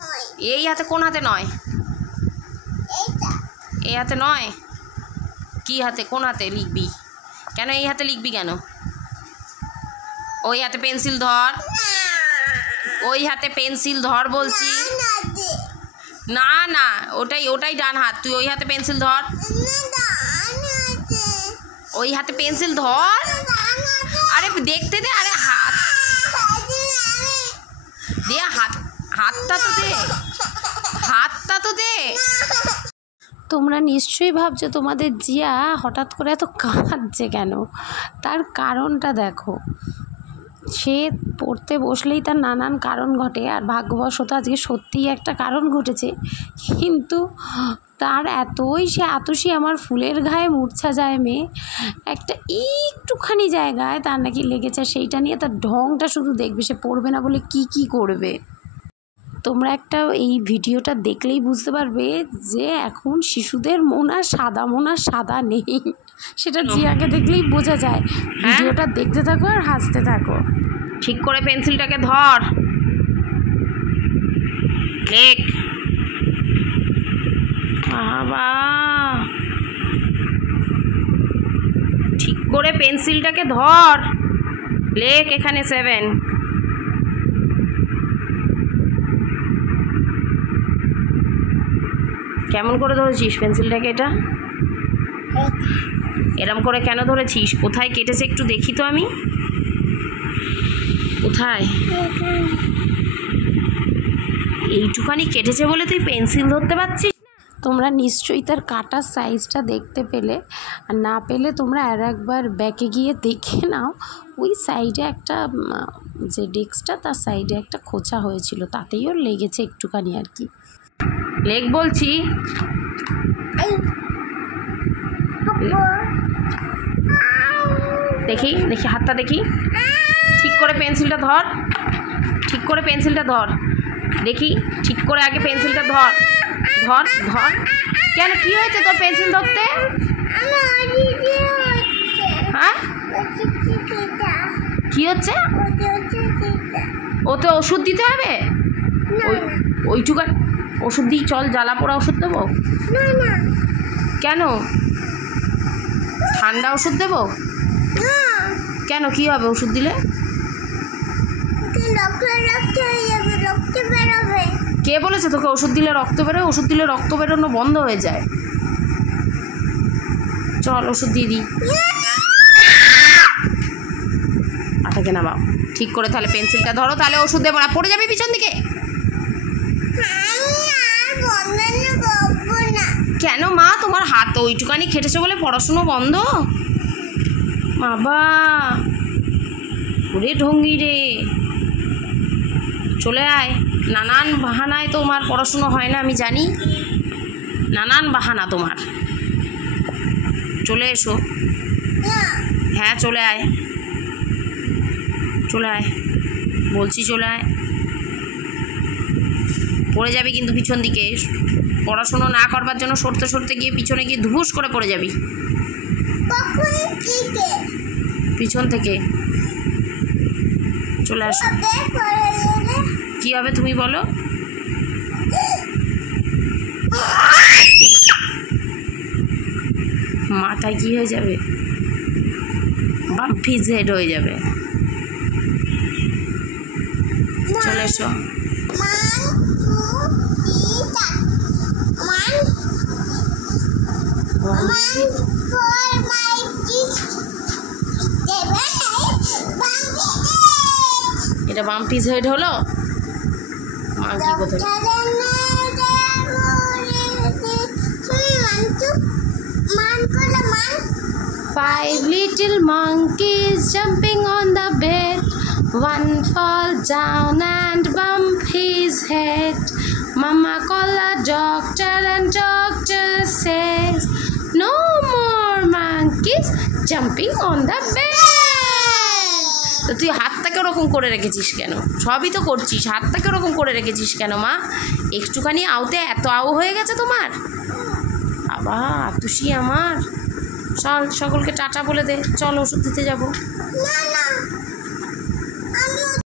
এই হাতে কোন হাতে নয়? এই হাতে নয়? কি হাতে, কোন হাতে লিখবি? কেন এই হাতে লিখবি কেন? ওই হাতে পেন্সিল ধর, ওই হাতে পেন্সিল ধর বলছি। না না, ওটাই ডান হাত, তুই ওই হাতে পেন্সিল ধর, ওই হাতে পেন্সিল ধর। আরে দেখতে দে, আরে হাতটা তো দে, হাতটা তো দে। তোমরা নিশ্চয়ই ভাবছো তোমাদের জিয়া হঠাৎ করে এত কাঁদছে কেন। তার কারণটা দেখো, সে পড়তে বসলেই তার নানান কারণ ঘটে, আর ভাগ্যবশত আজকে সত্যিই একটা কারণ ঘটেছে। কিন্তু তার সে আতসী আমার ফুলের গায়ে মূর্ছা যায় মেয়ে, একটা একটুখানি জায়গায় তার নাকি লেগেছে, সেইটা নিয়ে তার ঢংটা শুধু দেখবে। সে পড়বে না বলে কি করবে। তোমরা এই ভিডিওটা দেখলেই বুঝতে পারবে যে এখন শিশুদের মন আর সাদা নেই, সেটা জিয়াকে দেখলেই বোঝা যায়। ভিডিওটা দেখতে থাকো আর হাসতে থাকো। ঠিক করে পেন্সিলটাকে ধর, লেখ। বাবা, ঠিক করে পেন্সিলটাকে ধর, লেখ এখানে 7। কেমন করে ধরেছিস পেন্সিলটাকে? এটা এরম করে কেন ধরেছিস? কোথায় কেটেছে একটু দেখি তো আমি। কোথায়? এইটুখানি কেটেছে বলে তুই পেন্সিল ধরতে পারছিস? তোমরা নিশ্চয়ই তার কাটার সাইজটা দেখতে পেলে, আর না পেলে তোমরা একবার ব্যাকে গিয়ে দেখে নাও। ওই সাইডে একটা যে ডেস্কটা, তার সাইডে একটা খোঁচা হয়েছিল, তাতেই ওর লেগেছে একটুখানি আর কি। লেখ বলছি। দেখি হাতটা দেখি। ঠিক করে পেন্সিলটা ধর, ঠিক করে পেন্সিলটা ধর, দেখি ঠিক করে আগে পেন্সিলটা ধর ধর ধর। কেন, কি হয়েছে তোর পেন্সিল ধরতে? হ্যাঁ, কি হচ্ছে? ওতে ওষুধ দিতে হবে? ওইটুকান ওষুধ দিই, চল জ্বালা পোড়া ওষুধ দেবো। কেন, ঠান্ডা ওষুধ দেবো? কেন, কি হবে ওষুধ দিলে? কে বলেছে তোকে ওষুধ দিলে রক্ত বেরোয়? ওষুধ দিলে রক্ত বেরোনো বন্ধ হয়ে যায়। চল ওষুধ দিয়ে দিই। মাথাকে নামাও, ঠিক করে তাহলে পেন্সিলটা ধরো, তাহলে ওষুধ দেবো না, পড়ে যাবে পিছন দিকে। কেন মা, তোমার হাত ওইটুকানি খেটেছে বলে পড়াশুনো বন্ধ? বাবা ওরে ঢঙ্গি রে, চলে আয়। নানান বাহানায় তোমার পড়াশুনো হয় না, আমি জানি। নানান বাহানা তোমার। চলে এসো। হ্যাঁ চলে আয়, চলে আয় বলছি, চলে আয়। পড়ে যাবি কিন্তু পিছন দিকে। পড়াশুনো না করবার জন্য সরতে গিয়ে পিছনে গিয়ে ধুবুস করে পড়ে যাবি। পিছন থেকে চলে আসো। কি হবে তুমি বলো? মাথায় কি হয়ে যাবে? বাম্পি হেড হয়ে যাবে। চলে এসো। এটা বাম্পিস হেড হলো? মা কি কোথায়? 5 little monkeys jumping on the bed, one fall down and bump his head. Mama call a doctor and doctor says no more monkeys jumping on the bed. তো তুই হাতটাকে ওরকম করে রেখেছিস কেন? সবই তো করছিস, হাতটাকে ওরকম করে রেখেছিস কেন মা? একটুখানি আউতে এত আউ হয়ে গেছে তোমার? বাবা আতুষি আমার, চল সকলকে টাটা বলে দে, চল ওষুধ দিতে যাবো।